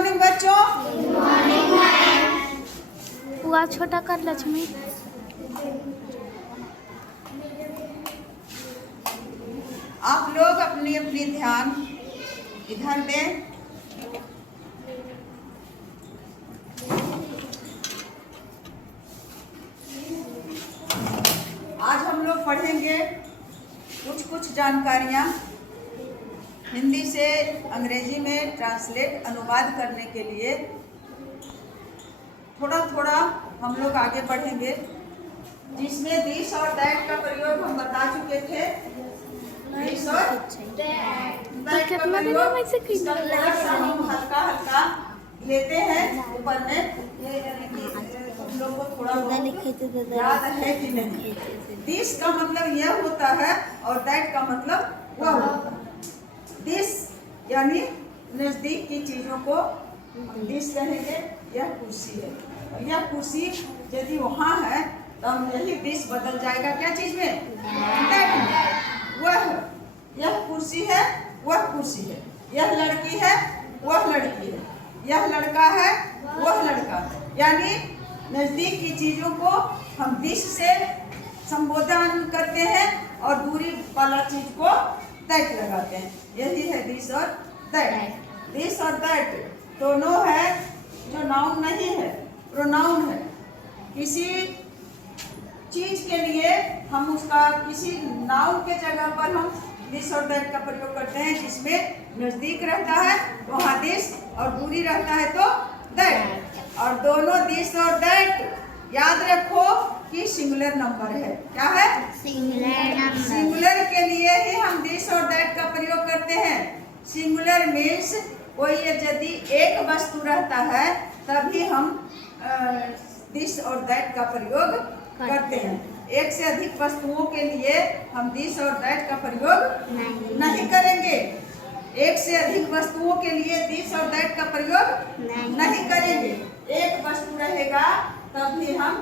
Morning बच्चों। हुआ छोटा कर लक्ष्मी। आप लोग अपनी अपनी ध्यान इधर दें। आज हम लोग पढ़ेंगे कुछ जानकारियाँ हिंदी से अंग्रेजी में ट्रांसलेट अनुवाद करने के लिए थोड़ा हम लोग आगे बढ़ेंगे, जिसमें दिस और दैट का प्रयोग हम बता चुके थे। दिस और दैट का प्रयोग इसका थोड़ा सा हम हल्का हल्का लेते हैं ऊपर में, ये तुम लोग को थोड़ा बहुत याद है कि नहीं। दिस का मतलब यह होता है और दैट का मतलब वह होता है। दिस यानी नजदीक की चीजों को दिस कहेंगे। यह कुर्सी है और यह कुर्सी यदि वहाँ है तो हम यही दिस बदल जाएगा क्या चीज में, दैट में। वह यह कुर्सी है, वह कुर्सी है। यह लड़की है, वह लड़की है। यह लड़का है, वह लड़का है। यानी नजदीक की चीजों को हम दिस से संबोधन करते हैं और दूरी वाला चीज को दैट लगाते हैं। यही है दिस और दैट। दिस और दैट दोनों है जो नाउन नहीं है, प्रोनाउन है। किसी चीज के लिए हम उसका किसी नाउन के जगह पर हम दिस और दैट का प्रयोग करते हैं, जिसमें नजदीक रहता है वहाँ दिस और दूरी रहता है तो दैट। और दोनों दिस और दैट याद रखो कि सिंगुलर नंबर है। क्या है? Singular number. सिंगुलर के लिए ही हम दिस और दैट का प्रयोग करते हैं। सिंगुलर मीन्स कोई यदि एक वस्तु रहता है तभी हम दिस और दैट का प्रयोग करते हैं। एक से अधिक वस्तुओं के लिए हम दिस और दैट का प्रयोग नहीं करेंगे। एक से अधिक वस्तुओं के लिए दिस और दैट का प्रयोग नहीं करेंगे। एक वस्तु रहेगा तभी हम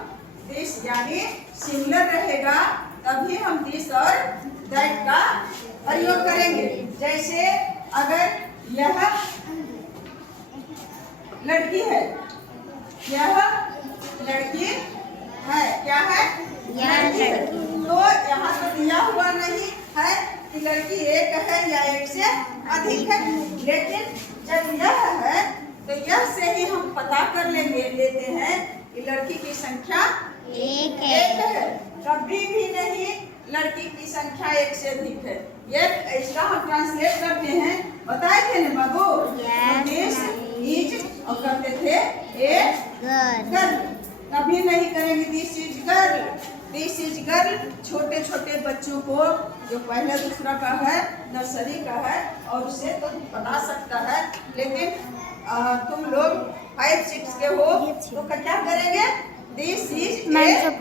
दिस यानी सिंगुलर रहेगा तभी हम दिस और दैट का प्रयोग करेंगे। जैसे अगर यह लड़की है, यह लड़की है, क्या है? लड़की है। तो यहाँ तो दिया हुआ नहीं है कि लड़की एक है या एक से अधिक है, लेकिन जब यह है तो यह से ही हम पता कर लेते हैं कि लड़की की संख्या एक है। कभी भी नहीं लड़की की संख्या एक से अधिक है। ये इसका हम ट्रांसलेट करते हैं, बताए थे ना बाबू? दिस इज और करते थे ए गर्ल। कभी नहीं करेंगे this is girl. This is girl छोटे छोटे बच्चों को जो पहला दूसरा का है, नर्सरी का है, और उसे तो बता सकता है, लेकिन तुम लोग 5-6 के हो तो क्या करेंगे? This is girl.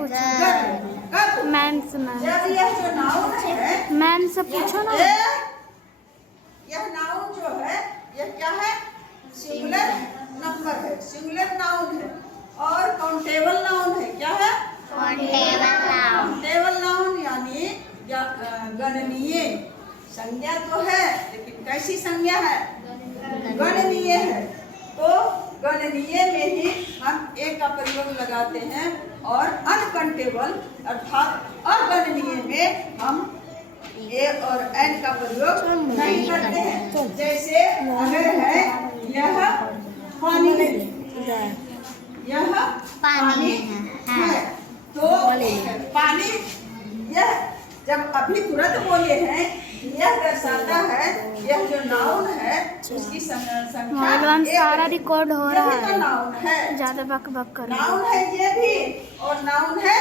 कब? मैम से जब यह जो नाउन है, मैम से पूछो ना। यह नाउन जो है यह क्या है? सिंगुलर नंबर है, सिंगुलर नाउन है और काउंटेबल नाउन है। क्या है? काउंटेबल नाउन यानी गणनीय संज्ञा तो है, लेकिन कैसी संज्ञा है? गणनीय है। तो गणनीय में ही हम एक का प्रयोग लगाते हैं और अनकाउंटेबल अर्थात अगणनीय में हम ए और एन का प्रयोग नहीं करते हैं। जैसे अगर है यह पानी है, यह पानी है, तो पानी यह जब अभी तुरंत बोले हैं यह दर्शाता है यह जो नाउन है उसकी संख्या सारा रिकॉर्ड हो रहा है। है, नाउन है, ज्यादा बक बक कर। नाउन है ये भी और नाउन है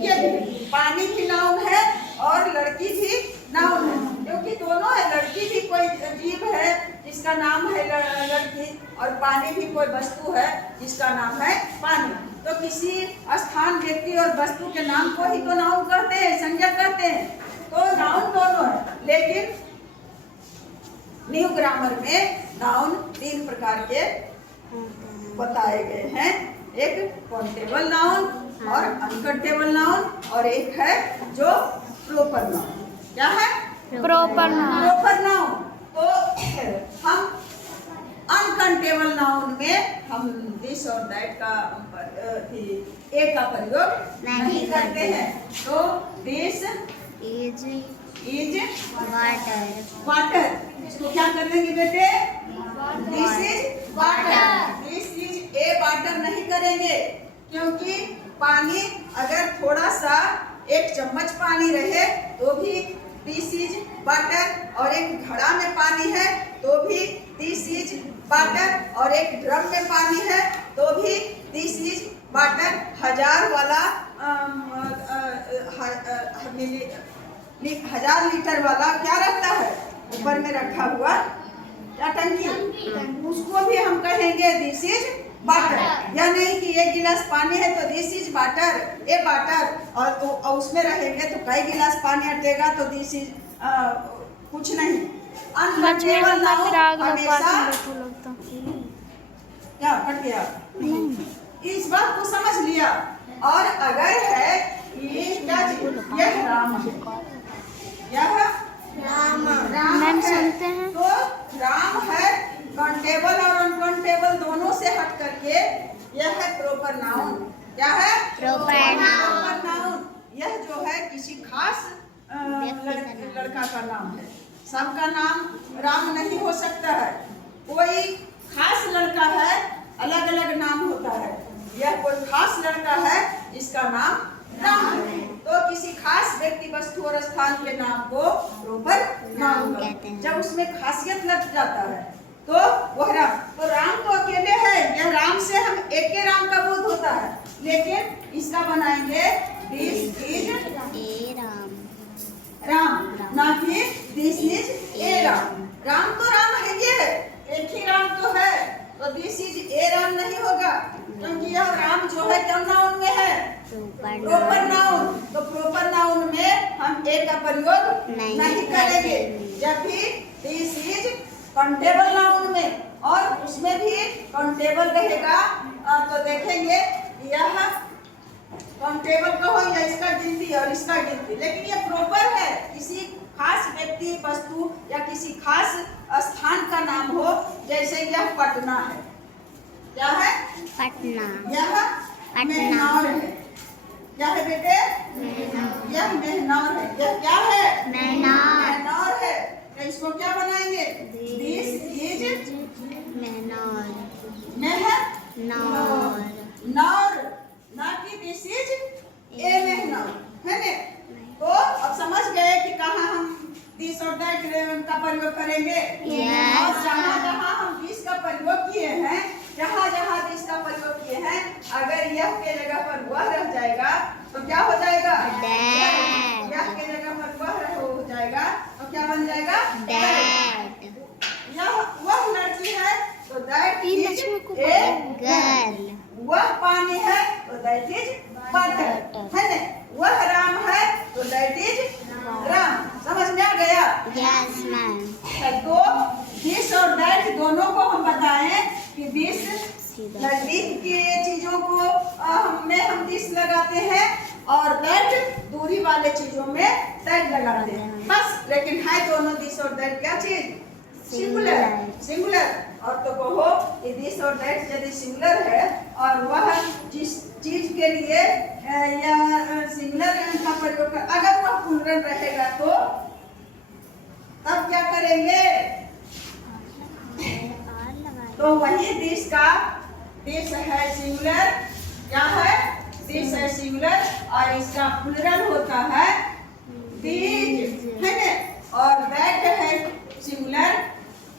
ये भी। पानी भी नाउन है और लड़की भी नाउन है, क्योंकि दोनों है। लड़की भी कोई जीव है जिसका नाम है लड़की, और पानी भी कोई वस्तु है जिसका नाम है पानी। तो किसी स्थान, व्यक्ति और वस्तु के नाम को ही तो नाउन कहते हैं, संज्ञा कहते हैं। तो नाउन दोनों है, लेकिन न्यू ग्रामर में नाउन 3 प्रकार के बताए गए हैं। एक काउंटेबल नाउन और अनकाउंटेबल नाउन, और एक है जो प्रॉपर नाउन। क्या है? Proper noun. Proper noun. तो हम अनकाउंटेबल नाउन में हम दिस और दैट का एक का प्रयोग नहीं करते हैं। तो दिस इज वाटर। वाटर, इसको क्या कर देंगे बेटे? This is water. This is A water नहीं करेंगे, क्योंकि पानी अगर थोड़ा सा एक चम्मच पानी रहे तो भी दिस इज वाटर, और एक घड़ा में पानी है तो भी दिस इज वाटर, और एक ड्रम में पानी है तो भी दिस इज वाटर। 1000 वाला 1000 लीटर वाला क्या रखता है ऊपर में रखा हुआ, क्या टंकी, उसको भी हम कहेंगे दिस इज वाटर। या नहीं कि एक गिलास पानी है तो this is water, A water, और उसमें रहेंगे तो कई गिलास पानी हटेगा तो दिस इज कुछ नहीं। अनकाउंटेबल नाउन हमेशा क्या कट गया, इस बात को समझ लिया। और अगर है ये क्या चीज, यह राम है, यह राम मैम है, सुनते हैं। तो राम है काउंटेबल और अनकाउंटेबल दोनों से हट करके यह है प्रॉपर नाउन। क्या है? Proper noun। नाउन। यह जो है किसी खास लड़का का नाम है। सबका नाम राम नहीं हो सकता है, कोई खास लड़का है अलग अलग नाम होता है। यह कोई खास लड़का है, इसका नाम राम है। तो किसी खास व्यक्ति, वस्तु और स्थान के नाम को प्रॉपर नाउन कहते हैं। जब उसमें खासियत लग जाता है तो वह राम, तो राम तो अकेले है, यह राम से हम एक के राम का बोध होता है, लेकिन इसका बनाएंगे दिस इज ए राम। राम, ना कि दिस इज ए राम। राम तो राम है, ये एक ही राम तो है, तो दिस इज ए राम नहीं होगा, क्योंकि यह राम जो है क्या नाउन में है? Proper noun. तो प्रॉपर नाउन में हम ए का प्रयोग नहीं करेंगे। जब भी दिस इज काउंटेबल नाउन में, और उसमें भी काउंटेबल रहेगा तो देखेंगे यह काउंटेबल का हो या इसका गिनती और इसका गिनती, लेकिन ये प्रॉपर है, किसी खास व्यक्ति, वस्तु या किसी खास स्थान का नाम हो। जैसे यह पटना है, क्या है? पटना। यह मेहनौर है, क्या है बेटे? यह मेहनौर है। यह क्या है? मेहनौर है। तो इसको क्या बनाएंगे? This is मेहनौर। मेहनौर, ना कि दिस इज ए मेहनौर, है ना? तो अब समझ गए कि कहाँ हम दिस और दैट का प्रयोग करेंगे। और जहाँ जहाँ हम दिस का प्रयोग किए हैं, जहाँ जहाँ दिस का प्रयोग किए हैं, अगर यह के जगह पर वह रह जाएगा तो क्या हो जाएगा? यह के जगह पर वह हो जाएगा तो क्या बन जाएगा? यह वह लड़की है तो दैट इज ए गर्ल। वह पानी है तो दैट इज वाटर, है ना? वह राम है तो दैट इज राम। समझ में आ गया? Yes ma'am. तो दिस और दैट दोनों को हम बताएं कि दिस नजदीक की चीजों को में हम दिस लगाते हैं, और दैट दूरी वाले चीजों में दैट लगाते हैं, बस। लेकिन है दोनों दिस और दैट क्या चीज? सिंगुलर। और तो कहो कि दिस और दैट यदि सिंगुलर है और वह जिस चीज के लिए या सिंगुलर का प्रयोग कर, अगर वह प्लूरल रहेगा तो तब क्या करेंगे? तो वही दिस का, दिस है सिंगुलर, क्या है? दिस है सिंगुलर, और इसका प्लूरल होता है दीज, है ना? और दैट है सिंगुलर,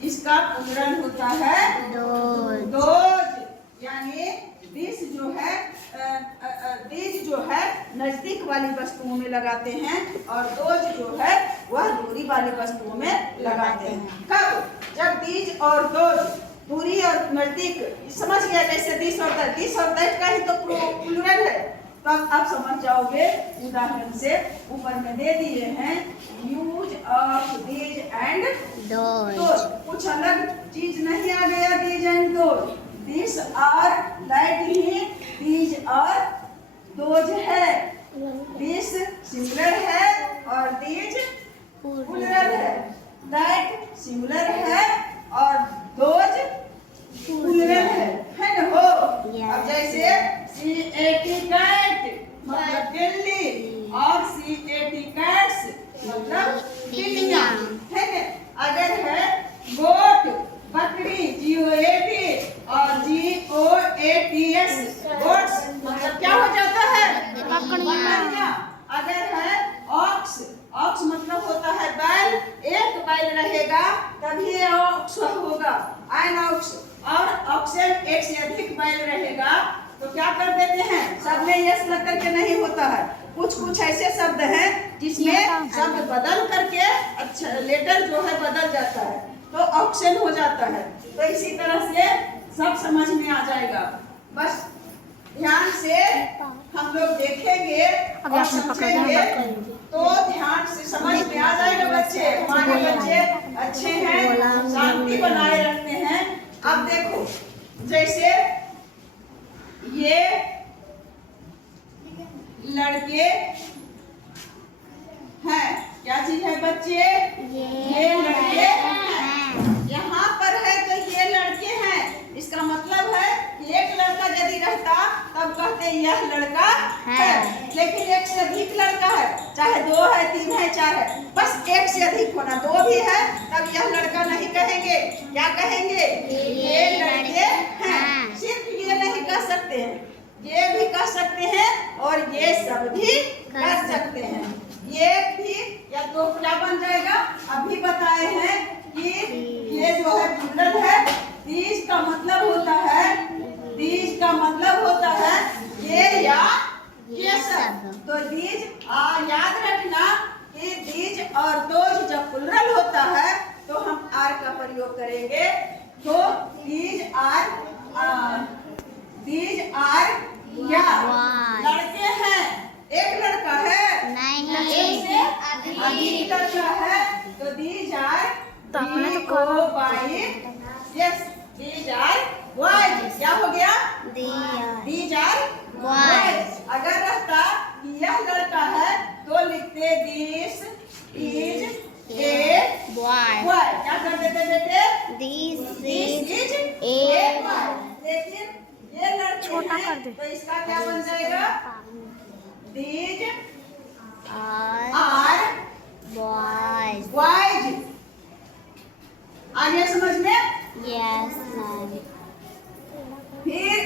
इसका प्लूरल होता है दोज। यानी दिस जो है दीज जो है नजदीक वाली वस्तुओं में लगाते हैं, और दोज जो है वह दूरी वाली वस्तुओं में लगाते हैं। कब? जब दीज और दोज दूरी और नजदीक, समझ गया? जैसे दिस और दैट का ही तो प्लूरल है, तो आप समझ जाओगे। उदाहरण से ऊपर में दे दिए हैं use of these and those. कुछ अलग चीज नहीं आ गया दीज एंड दोज, दिस और दैट ही दीज और दोज है। दिस सिंगुलर है और दीज प्लूरल है, दैट सिंगुलर है और दोज एन और ऑक्शन एक से अधिक बैल रहेगा तो क्या कर देते हैं, सब में यस लग करके नहीं होता है। कुछ कुछ ऐसे शब्द हैं जिसमें शब्द बदल करके अच्छा लेटर जो है बदल जाता है तो ऑक्शन हो जाता है। तो इसी तरह से सब समझ में आ जाएगा। बस ध्यान से हम लोग देखेंगे और समझेंगे तो ध्यान से समझ में आ जाएगा। बच्चे हमारे बच्चे अच्छे हैं, शांति बनाए रखते हैं। अब देखो जैसे ये लड़के हैं, क्या चीज है बच्चे, ये लड़के हैं। यहाँ पर है तो ये लड़के हैं, इसका मतलब है कि एक लड़का यदि रहता तब कहते यह लड़का है। लेकिन एक से अधिक लड़का है, चाहे 2 है 3 है 4 है, बस एक से अधिक होना, 2 भी है तब यह लड़का नहीं कहेंगे, क्या कहेंगे, ये लड़के हैं। सिर्फ ये नहीं कह सकते हैं, ये भी कह सकते हैं और ये सब भी कर सकते हैं। ये भी या तो क्या बन जाएगा, अभी बताए हैं कि ये जो है प्लूरल है। दीज का मतलब होता है, दीज का मतलब होता है ये या ये सब। तो दीज याद रखना कि दीज और दोज जब प्लूरल होता है तो हम आर का प्रयोग करेंगे। तो दीज आर या लड़के हैं, एक लड़का है नहीं, एक से अधिक लड़का है तो these are yes these are boys. क्या हो गया, दीज आर बॉयज। अगर रहता कि यह लड़का है तो लिखते दिस इज ए बॉय। क्या कर देते बेटे, दिस इज ए बॉय। लेकिन ये लड़के छोटा कर दे तो इसका क्या बन जाएगा, दीज आर बॉयज। आ गया समझ में, यस मैम। फिर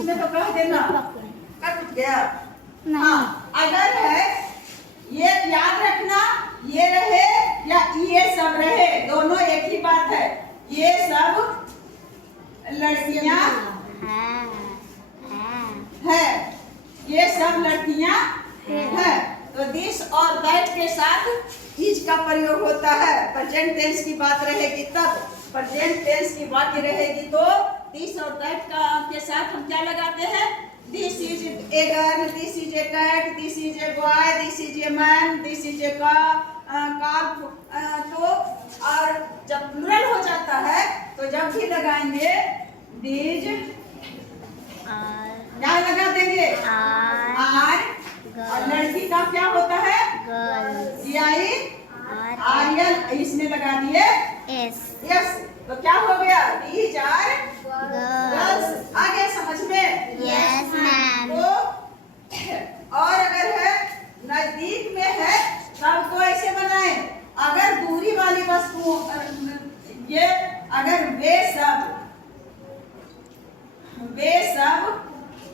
में तो कह देना कट गया। हाँ, अगर है ये याद रखना, ये रहे या ये सब रहे, दोनों एक ही बात है। ये सब लड़कियां हैं, ये सब लड़कियां हैं। तो दिस और दैट के साथ इज का प्रयोग होता है। प्रेजेंट टेंस की बात रहेगी तब, प्रेजेंट टेंस की बात रहेगी तो दिस और दैट का के साथ हम क्या लगाते हैं, this is a girl, this is a cat, this is a boy, this is a man, this is a calf। तो और जब प्लूरल हो जाता है तो जब भी लगाएंगे दीज क्या लगा देंगे, आर। और लड़की का क्या होता है, आर्यल, इसमें लगा दिए यस। तो क्या हो गया, दीज आर गर्ल्स। आ गया समझ में, यस मैम। तो और अगर है नजदीक में है तब को ऐसे बनाए। अगर दूरी वाली वस्तु ये अगर वे सब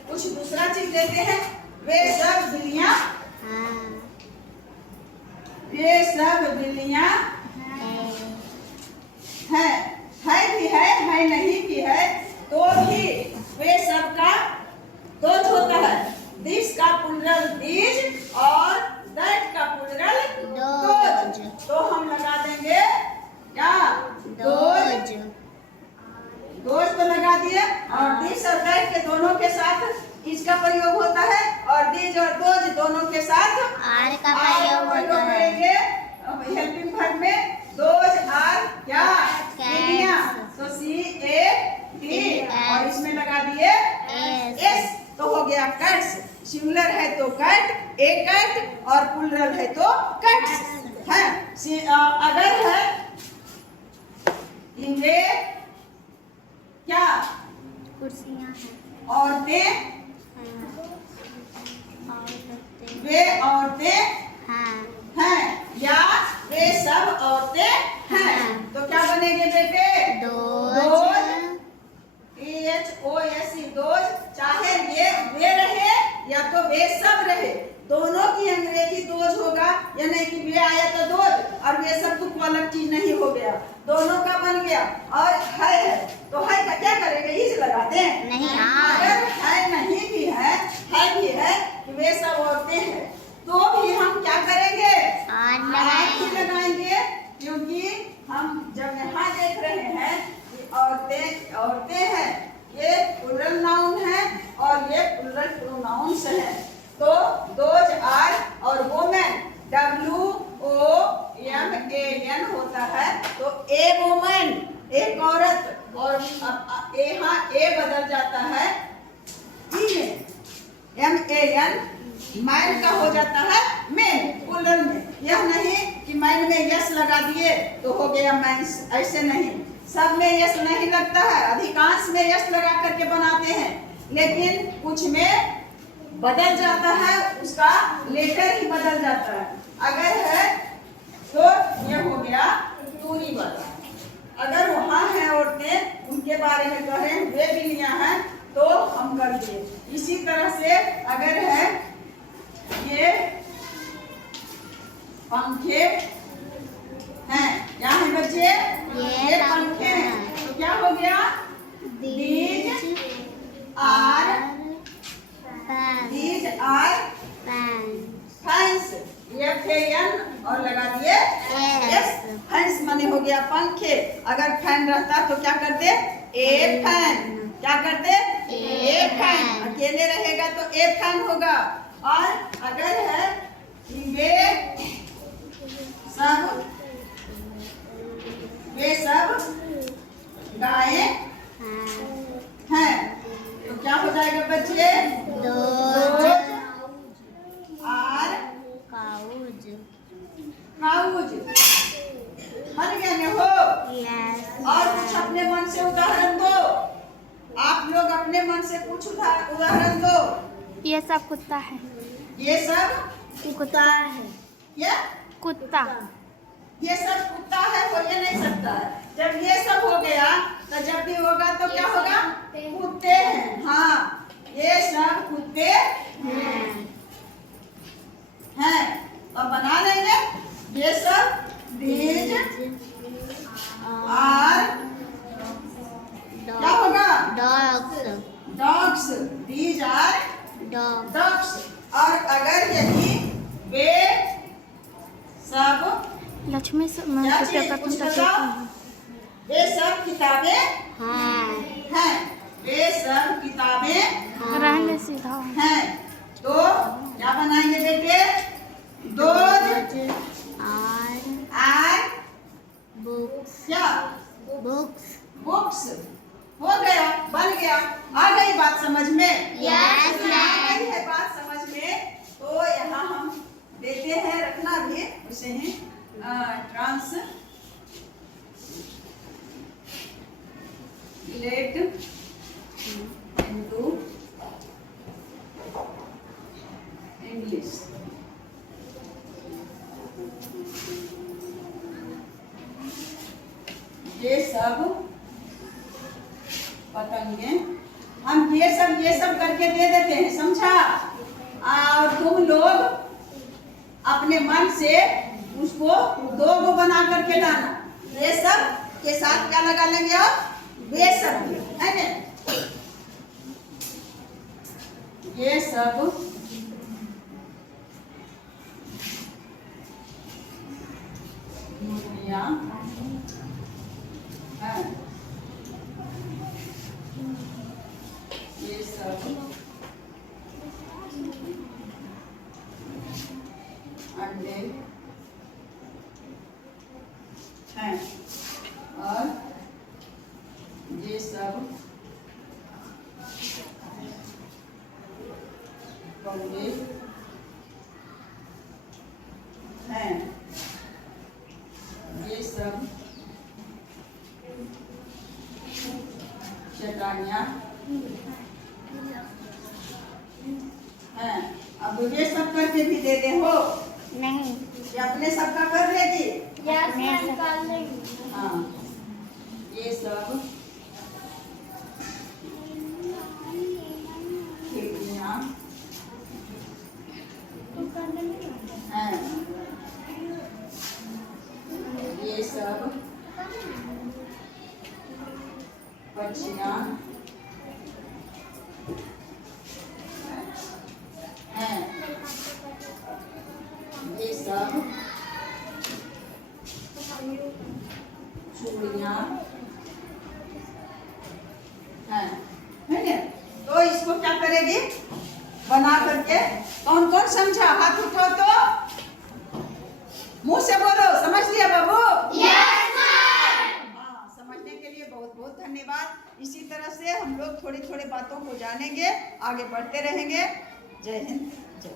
कुछ दूसरा चीज देते हैं, वे सब बिल्लियां है भी है नहीं भी है तो भी वे सब का दोज होता है। दिस का प्लूरल दिस और दैट का प्लूरल दोज। तो हम लगा देंगे क्या, दोज तो लगा दिए। और दिस और दैट के दोनों के साथ इसका प्रयोग होता है और दिस और दोज दोनों के साथ आर का प्रयोग होता है। हेल्पिंग वर्ब में दोज आर क्या, बिल्लियां। तो CAT और इसमें लगा दिए S। तो हो गया कैट्स। सिंगुलर है तो कैट, ए कैट, और प्लूरल है तो कैट्स है। अगर है वे क्या, कुर्सियां हैं, औरतें, वे औरतें हैं या वे सब औरतें हैं। तो क्या बनेंगे बेटे, दोज THOS दोज। चाहे ये वे रहे या तो वे सब रहे, दोनों की अंग्रेजी दोज होगा। या नहीं कि वे आया तो दोज और वे सब कुछ अलग चीज नहीं हो गया, दोनों का बन गया। और और है तो है का क्या करेंगे, इज लगा दें? नहीं, अगर है नहीं भी है भी है कि वे सब औरतें हैं तो भी हम क्या करेंगे, और ही लगाएंगे, क्योंकि हम जब यहाँ देख रहे हैं कि औरतें हैं, ये प्लूरल नाउन है और ये प्लूरल प्रोनाउंस है। तो दोज आर और वोमेन WOMAN होता है, तो ए वोमन एक औरत, और यहाँ ए बदल जाता है MAN, मैन का हो जाता है मैन प्लूरल में। यह नहीं कि मैन में यस लगा दिए तो हो गया मैन, ऐसे नहीं, सब में यस नहीं लगता है, अधिकांश में यस लगा करके बनाते हैं, लेकिन कुछ में बदल जाता है, उसका लेटर ही बदल जाता है। अगर है तो यह हो गया दूरी वाला। अगर वहाँ है औरतें, उनके बारे में कहें वे भी लिया है तो हम कर दिए। इसी तरह से अगर है ये पंखे हैं, क्या है बच्चे, ये पंखे हैं, तो क्या हो गया, दीज आर फैंस, FAN और लगा दिए यस, फैंस माने हो गया पंखे। अगर फैन रहता तो क्या करते, ए फैन, क्या करते, ए फैन, अकेले रहेगा तो ए फैन होगा। और अगर है वे सब गायें हैं, तो क्या हो जाएगा बच्चे, आर काउज बन गया ने हो। और कुछ अपने मन से उदाहरण दो, आप लोग अपने मन से कुछ उदाहरण दो। ये सब कुत्ता है, ये सब कुत्ता है, ये कुत्ता, ये सब कुत्ता है, हो ये नहीं सकता है। जब ये सब हो गया तो जब भी होगा तो क्या होगा, कुत्ते हैं, हाँ ये सब कुत्ते हैं। अब बना लेंगे, ये सब these are क्या होगा, डॉग्स, these are डॉग्स। और अगर यदि वे सब लक्ष्मी से क्या चीज, कुछ बताओ, वे सब किताबें हैं, वे सब किताबें रहने सीधा हैं, तो क्या बनाएंगे बेटे, दोज आर क्या, बुक्स हो गया, बन गया। आ गई बात समझ में, Yes, ma'am. आ गई है बात समझ में। तो यहाँ हम देते हैं, रखना भी उसे ही ट्रांसलेट इनटू इंग्लिश। ये सब पतंगे, हम ये सब करके दे देते हैं, समझा। और तुम लोग अपने मन से उसको दो गो बना करके लाना। ये सब के साथ क्या लगा लेंगे, अब वे सब है ना, ये सब मुर्गियां हैं, ये सब अंडे हैं, और ये सब कौवे हैं, ये सब चटाइयाँ हैं। अब ये सब करके भी दे दे हो, नहीं, ये अपने सबका कर लेगी, हाँ ये सब खिड़कियाँ हैं, ये सब पक्षियाँ हैं, ये सब चूड़ियाँ हैं, है ना? तो इसको क्या करेगी बना करके? कौन कौन समझा? हाथ उठाओ तो मुंह से बोलो। समझ लिया बाबू? हाँ, समझने के लिए बहुत बहुत धन्यवाद। इसी तरह से हम लोग थोड़ी थोड़ी बातों को जानेंगे, आगे बढ़ते रहेंगे। जय हिंद, जय